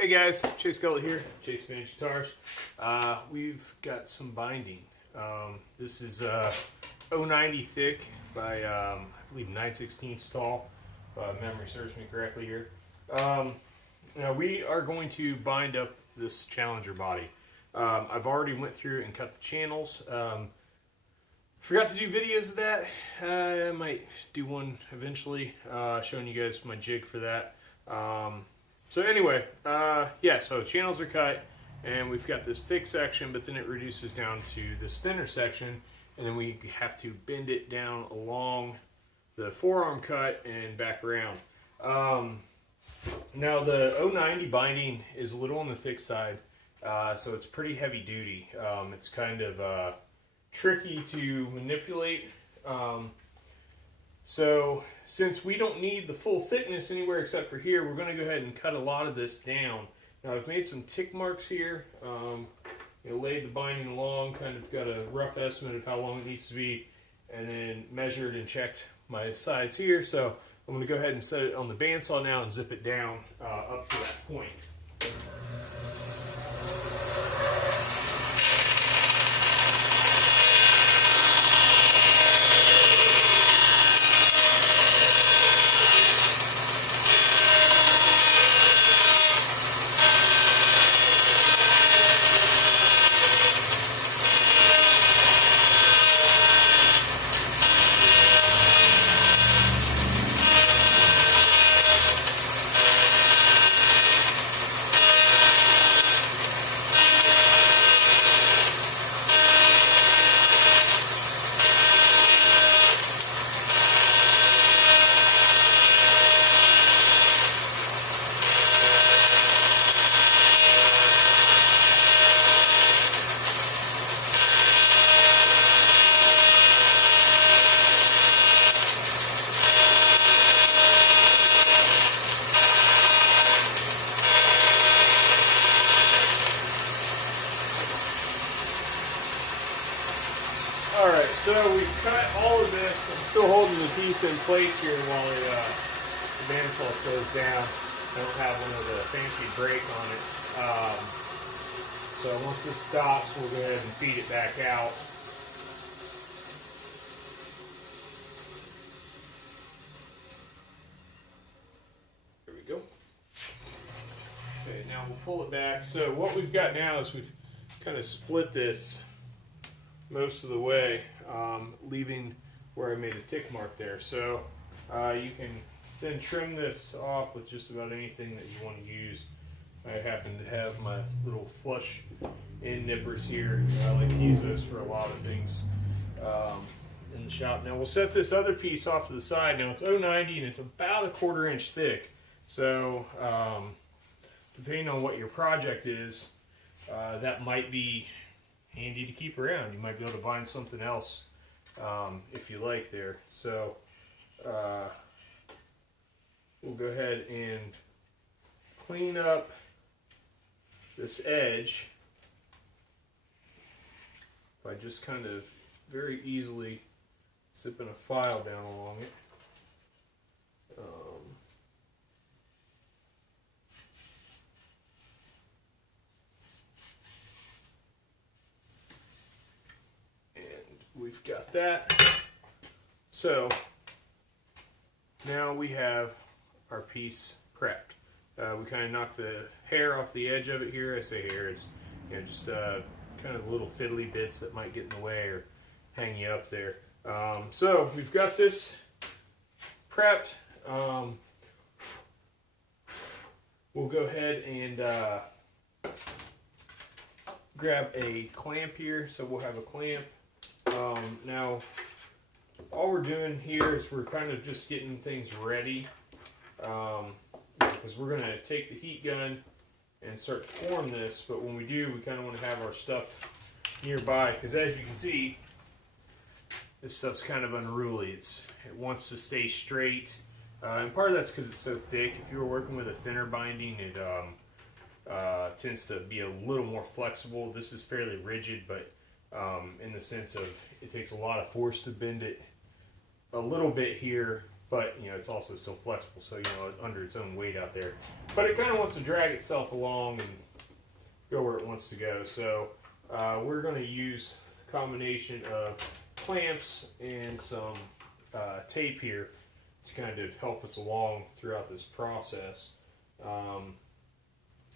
Hey guys, Chase Gullet here, Chase Vintage Guitars. We've got some binding. This is 090 thick by I believe 9/16 tall, if memory serves me correctly here. Now we are going to bind up this Challenger body. I've already went through and cut the channels. Forgot to do videos of that. I might do one eventually, showing you guys my jig for that. So anyway, yeah, so channels are cut, and we've got this thick section, but then it reduces down to this thinner section, and then we have to bend it down along the forearm cut and back around. Now the 090 binding is a little on the thick side, so it's pretty heavy duty. It's kind of tricky to manipulate. So since we don't need the full thickness anywhere except for here, we're going to go ahead and cut a lot of this down. Now I've made some tick marks here, laid the binding along, kind of got a rough estimate of how long it needs to be, and then measured and checked my sides here. So I'm going to go ahead and set it on the bandsaw now and zip it down up to that point. Alright, so we've cut all of this. I'm still holding the piece in place here while the bandsaw slows down. I don't have one with a fancy brake on it. So once this stops, we'll go ahead and feed it back out. There we go. Okay, now we'll pull it back. So what we've got now is we've kind of split this most of the way, leaving where I made a tick mark there. So you can then trim this off with just about anything that you want to use. I happen to have my little flush end nippers here. I like to use those for a lot of things in the shop. Now we'll set this other piece off to the side. Now it's 090 and it's about 1/4 inch thick. So depending on what your project is, that might be handy to keep around. You might be able to find something else if you like there. So we'll go ahead and clean up this edge by just kind of very easily zipping a file down along it. We've got that. So now we have our piece prepped. We kind of knocked the hair off the edge of it here. I say hair, it's just kind of little fiddly bits that might get in the way or hang you up there. So we've got this prepped. We'll go ahead and grab a clamp here. So we'll have a clamp. Now, all we're doing here is we're kind of just getting things ready, because we're going to take the heat gun and start to form this, but when we do, we kind of want to have our stuff nearby, because as you can see, this stuff's kind of unruly. It wants to stay straight, and part of that's because it's so thick. If you were working with a thinner binding, it tends to be a little more flexible. This is fairly rigid, but in the sense of it takes a lot of force to bend it a little bit here but you know it's also still flexible, so you know under its own weight out there. But it kind of wants to drag itself along and go where it wants to go. So we're going to use a combination of clamps and some tape here to kind of help us along throughout this process.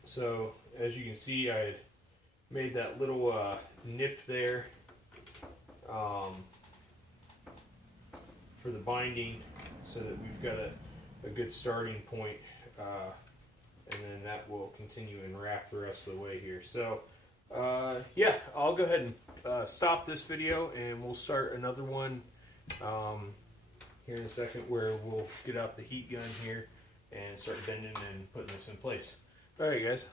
So as you can see, I had made that little nip there for the binding, so that we've got a good starting point, and then that will continue and wrap the rest of the way here. So yeah, I'll go ahead and stop this video, and we'll start another one here in a second, where we'll get out the heat gun here and start bending and putting this in place. Alright guys.